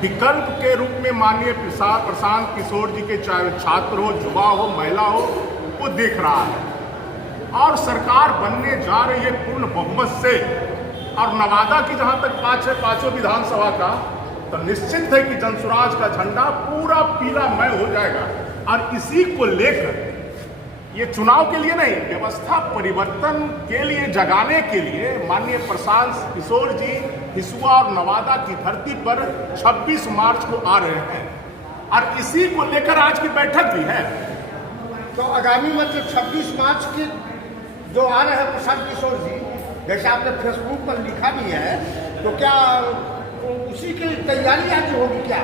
विकल्प के रूप में माननीय प्रशांत किशोर जी के चाहे छात्र हो, युवा हो, महिला हो, वो देख रहा है। और सरकार बनने जा रही है पूर्ण बहुमत से। और नवादा की जहां तक बात है पांचों विधानसभा का, तो निश्चित है कि जनसुराज का झंडा पूरा पीलामय हो जाएगा। और इसी को लेकर ये चुनाव के लिए नहीं, व्यवस्था परिवर्तन के लिए, जगाने के लिए माननीय प्रशांत किशोर जी हिसुआ और नवादा की धरती पर 26 मार्च को आ रहे हैं। और इसी को लेकर आज की बैठक भी है। तो आगामी मतलब 26 मार्च के जो आ रहे हैं प्रशांत किशोर जी, जैसे आपने फेसबुक पर लिखा भी है, तो क्या उसी की तैयारी आज होगी क्या?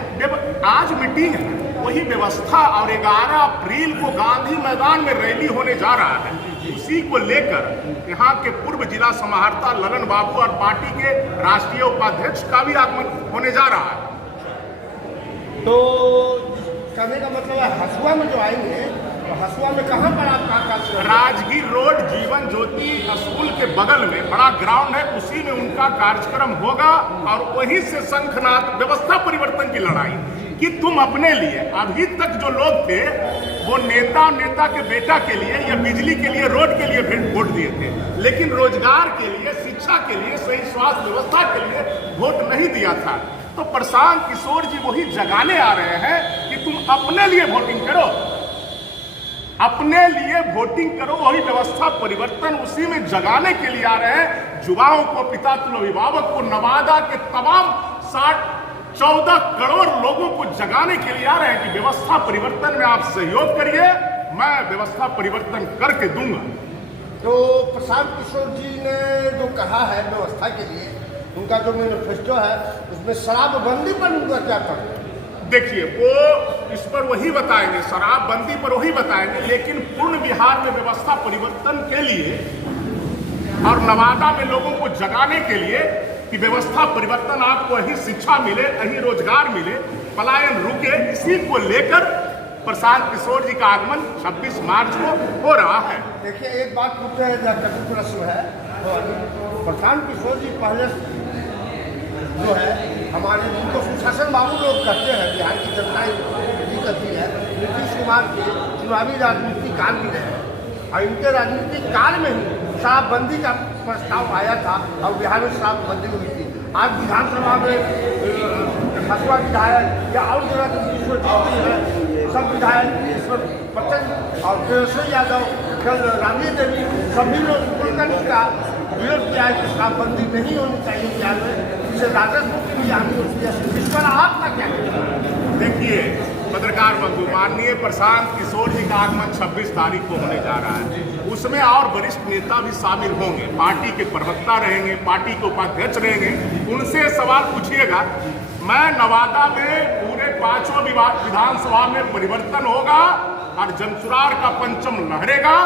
आज मीटिंग है, वही व्यवस्था, और 11 अप्रैल को गांधी मैदान में रैली होने जा रहा है। उसी को लेकर यहाँ के पूर्व जिला समाहर्ता ललन बाबू और पार्टी के राष्ट्रीय उपाध्यक्ष का भी आगमन होने जा रहा है। तो कहने का मतलब है हसुआ में जो आएंगे, तो हसुआ में कहाँ पर आपका राजगीर रोड जीवन ज्योति स्कूल के बगल में बड़ा ग्राउंड है, उसी में उनका कार्यक्रम होगा। और वहीं से शंखनाद व्यवस्था परिवर्तन की लड़ाई कि तुम अपने लिए, अभी तक जो लोग थे वो नेता के बेटा के लिए या बिजली के लिए, रोड के लिए वोट दिए थे, लेकिन रोजगार के लिए, शिक्षा के लिए, सही स्वास्थ्य व्यवस्था के लिए वोट नहीं दिया था। तो प्रशांत किशोर जी वही जगाने आ रहे हैं कि तुम अपने लिए वोटिंग करो, अपने लिए वोटिंग करो। वही व्यवस्था परिवर्तन उसी में जगाने के लिए आ रहे हैं। युवाओं को, पिता तुल्य अभिभावक को, नवादा के तमाम 14 करोड़ लोगों को जगाने के लिए आ रहे हैं कि व्यवस्था परिवर्तन में आप सहयोग करिए, मैं व्यवस्था परिवर्तन करके दूंगा। तो प्रशांत किशोर जी ने जो कहा है व्यवस्था के लिए, उनका जो मैनिफेस्टो है उसमें शराबबंदी पर उनका क्या करना है? देखिए, वो इस पर वही बताएंगे, शराबबंदी पर वही बताएंगे, लेकिन पूर्ण बिहार में व्यवस्था परिवर्तन के लिए और नवादा में लोगों को जगाने के लिए कि व्यवस्था परिवर्तन, आपको यही शिक्षा मिले, यही रोजगार मिले, पलायन रुके, इसी को लेकर प्रशांत किशोर जी का आगमन 26 मार्च को हो रहा है। देखिए, एक बात पूछते हैं, प्रश्न है, प्रशांत किशोर जी पहले जो है हमारे जिनको सुशासन बाबू लोग कहते हैं, बिहार की जनता जी कहती है, नीतीश कुमार के चुनावी राजनीतिक काल भी रहे और इनके राजनीतिक काल में ही शराबबंदी का प्रस्ताव आया था और बिहार में शराबबंदी हुई थी। आज विधानसभा में हसुआ विधायक या और जगह है, सब विधायक ईश्वर बच्चन और तेजस्वी यादव, रानी देवी, सभी लोग मिलकर इसका विरोध किया है कि शराबबंदी नहीं होनी चाहिए बिहार में, इससे राजस्व की भी हानि होती है। इस पर आपका क्या कहना? देखिए पत्रकार बंधु, माननीय प्रशांत किशोर जी का आगमन 26 तारीख को होने जा रहा है। उसमें और वरिष्ठ नेता भी शामिल होंगे, पार्टी के प्रवक्ता रहेंगे, पार्टी के उपाध्यक्ष रहेंगे, उनसे सवाल पूछिएगा। मैं नवादा में पूरे 5 विधानसभा में परिवर्तन होगा और जनसुराज का पंचम लहरेगा,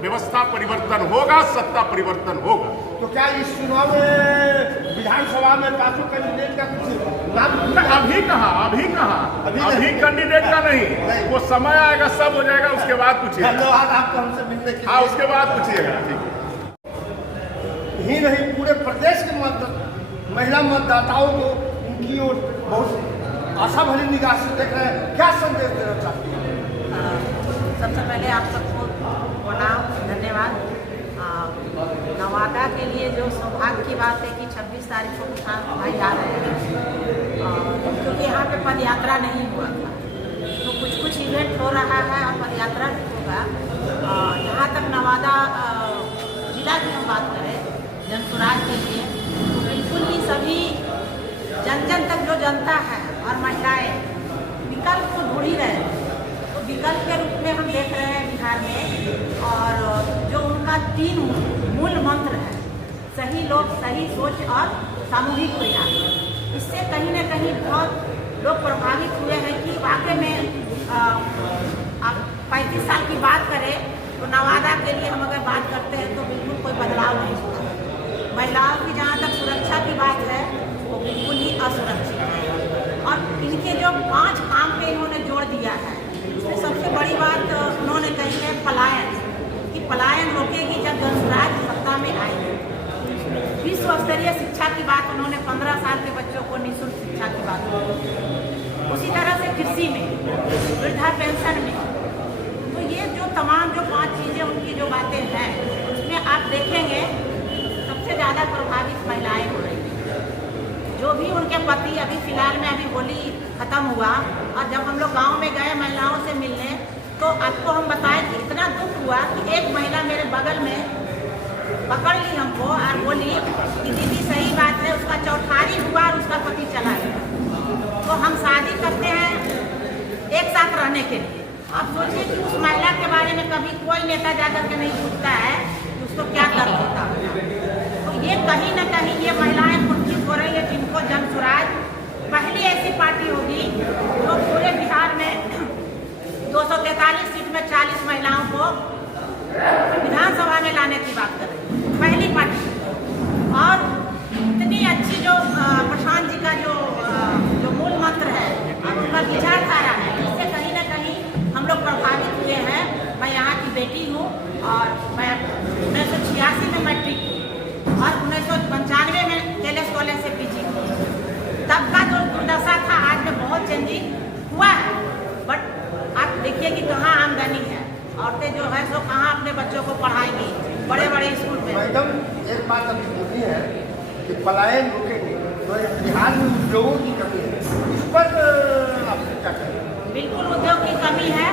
व्यवस्था परिवर्तन होगा, सत्ता परिवर्तन होगा। तो क्या इस चुनाव में विधानसभा में 5 कैंडिडेट का कुछ नाम? अभी कहा कैंडिडेट का नहीं, वो समय आएगा, सब हो जाएगा, उसके बाद पूछिएगा। धन्यवाद आपको हमसे मिलने के लिए। हाँ, उसके बाद पूछिएगा। ही नहीं, पूरे प्रदेश के महिला मतदाताओं को उनकी ओर बहुत आशा भरी निगाह से देख रहे हैं, क्या संदेश देना चाहती हैं? सबसे पहले आप सबको प्रणाम, धन्यवाद। नवादा के लिए जो सौभाग्य की बात है कि 26 तारीख को प्रशांत भाई आ रहे हैं, क्योंकि यहाँ पे पदयात्रा नहीं हुआ था, तो कुछ इवेंट हो रहा है और पदयात्रा भी होगा। जहाँ तक नवादा जिला की हम बात करें जनसुराज के लिए, तो बिल्कुल ही सभी जन तक जो जनता है और महिलाएं विकल्प को ढूंढ ही रहे हैं, तो विकल्प के रूप में हम देख रहे हैं बिहार में। और जो उनका 3 मूल मंत्र है, सही लोग, सही सोच और सामूहिक प्रयास, इससे कहीं न कहीं बहुत लोग प्रभावित हुए हैं कि वाकई में आप 35 साल की बात करें तो नवादा के लिए हम अगर बात करते हैं तो बिल्कुल कोई बदलाव नहीं हुआ। महिलाओं की जहाँ तक सुरक्षा की बात है वो बिल्कुल ही असुरक्षित है। और इनके जो 5 काम पे इन्होंने जोड़ दिया है, इसमें सबसे बड़ी बात उन्होंने कही है पलायन, कि पलायन रोकेगी जब जनसुराज सत्ता में आएगी। विश्व स्तरीय शिक्षा की बात उन्होंने 15 साल के बच्चों को निःशुल्क शिक्षा की बात की। ओबीसी में, वृद्धा पेंशन में। तो ये जो तमाम जो 5 चीज़ें उनकी जो बातें हैं, उसमें आप देखेंगे सबसे ज़्यादा प्रभावित महिलाएं हो रही हैं। जो भी उनके पति, अभी फिलहाल में अभी होली ख़त्म हुआ और जब हम लोग गांव में गए महिलाओं से मिलने, तो आपको हम बताएं कि इतना दुख हुआ कि एक महिला मेरे बगल में पकड़ ली हमको और बोली कि दीदी सही बात है, उसका चौठारी हुआ और उसका पति चला गया। तो हम शादी करते हैं एक साथ रहने के लिए। अब सोचिए कि उस महिला के बारे में कभी कोई नेता जाकर के नहीं पूछता है कि उसको क्या दर्द होता है। तो ये कहीं ना कहीं ये महिलाएं कुंठित हो रही है, जिनको जन स्वराज पहली ऐसी पार्टी होगी जो पूरे बिहार में 243 सीट में 40 महिलाओं को विधानसभा में लाने की बात कर रही है, पहली पार्टी। और इतनी अच्छी जो प्रशांत जी का जो मूल मंत्र है और उनका विचारधारा है, इससे कहीं ना कहीं हम लोग प्रभावित हुए हैं। मैं यहाँ की बेटी हूँ और मैं 1986 में मैट्रिक की और 1995 में केलेस कॉलेज से पीजी की। तब का जो दुर्दशा था, आज में बहुत चेंजिंग हुआ है। बट आप देखिए कि कहाँ आमदनी है, औरतें जो है सो कहाँ अपने बच्चों को पढ़ाएंगी बड़े बड़े स्कूल में। मैडम एक बात अभी बोलनी है कि पलायन रुकेंगे, तो बिहार में उद्योगों की कमी है, इस पर आप क्या कहें? बिल्कुल उद्योग की कमी है।